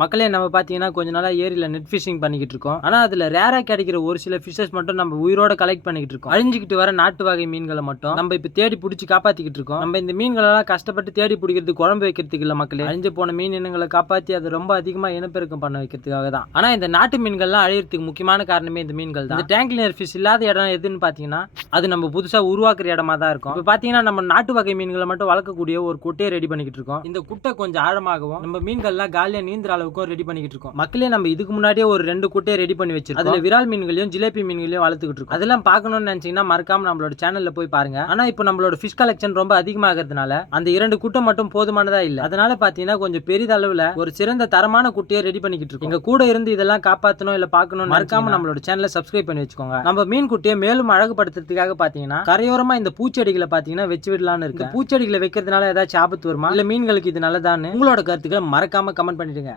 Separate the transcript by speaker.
Speaker 1: மக்களே நம்ம பார்த்தீங்கன்னா கொஞ்ச நாளாக ஏரியில் நெட் ஃபிஷிங் பண்ணிக்கிட்டு இருக்கோம். ஆனால் அதில் ரேராக கிடைக்கிற ஒரு சில ஃபிஷஸ் மட்டும் நம்ம உயிரோட கலெக்ட் பண்ணிக்கிட்டு இருக்கோம். அழிஞ்சிக்கிட்டு வர நாட்டு வகை மீன்களை மட்டும் நம்ம இப்போ தேடி பிடிச்சி காப்பாற்றிக்கிட்டு இருக்கோம். நம்ம இந்த மீன்களெல்லாம் கஷ்டப்பட்டு தேடி பிடிக்கிறது குழம்பு வைக்கிறதுக்கு இல்லை மக்களே. அழிஞ்சு போன மீன் இனங்களை காப்பாற்றி அதை ரொம்ப அதிகமாக இனப்பெருக்கம் பண்ண வைக்கிறதுக்காக தான். ஆனால் இந்த நாட்டு மீன்கள்லாம் அழியிறதுக்கு முக்கியமான காரணமே இந்த மீன்கள் தான். இந்த டேங்க் கிளியர் ஃபிஷ் இல்லாத இடம் எதுன்னு பார்த்தீங்கன்னா அது நம்ம புதுசாக உருவாக்குற இடமா தான் இருக்கும். இப்போ பார்த்தீங்கன்னா நம்ம நாட்டு வகை மீன்களை மட்டும் வளர்க்கக்கூடிய ஒரு குட்டையை ரெடி பண்ணிக்கிட்டு இருக்கோம். இந்த குட்டை கொஞ்சம் ஆழமாகவும் நம்ம மீன்கள்லாம் காலியாக நீந்திர அளவு அளவுக்கும் ரெடி பண்ணிக்கிட்டு இருக்கோம். மக்களே நம்ம இதுக்கு முன்னாடியே ஒரு ரெண்டு குட்டையை ரெடி பண்ணி வச்சிருக்கோம். அதுல விரால் மீன்களையும் ஜிலேபி மீன்களையும் வளர்த்துக்கிட்டு இருக்கோம். அதெல்லாம் பார்க்கணும்னு நினைச்சீங்கன்னா மறக்காம நம்மளோட சேனல்ல போய் பாருங்க. ஆனா இப்போ நம்மளோட ஃபிஷ் கலெக்ஷன் ரொம்ப அதிகமாகிறதுனால அந்த இரண்டு குட்டை மட்டும் போதுமானதா இல்ல. அதனால பாத்தீங்கன்னா கொஞ்சம் பெரிதளவுல ஒரு சிறந்த தரமான குட்டியை ரெடி பண்ணிக்கிட்டு இருக்கோம். எங்க கூட இருந்து இதெல்லாம் காப்பாத்தணும் இல்ல பார்க்கணும் மறக்காம நம்மளோட சேனலை சப்ஸ்கிரைப் பண்ணி வச்சுக்கோங்க. நம்ம மீன் குட்டியை மேலும் அழகுபடுத்துறதுக்காக பாத்தீங்கன்னா கரையோரமா இந்த பூச்செடிகளை பாத்தீங்கன்னா வச்சு விடலாம்னு இருக்கு. பூச்செடிகளை வைக்கிறதுனால ஏதாச்சும் ஆபத்து வருமா? இல்ல மீன்களுக்கு இது நல்லதான்னு? உங்களோட கருத்துக்களை மறக்காம கமெண்ட் பண்ணிடுங்க.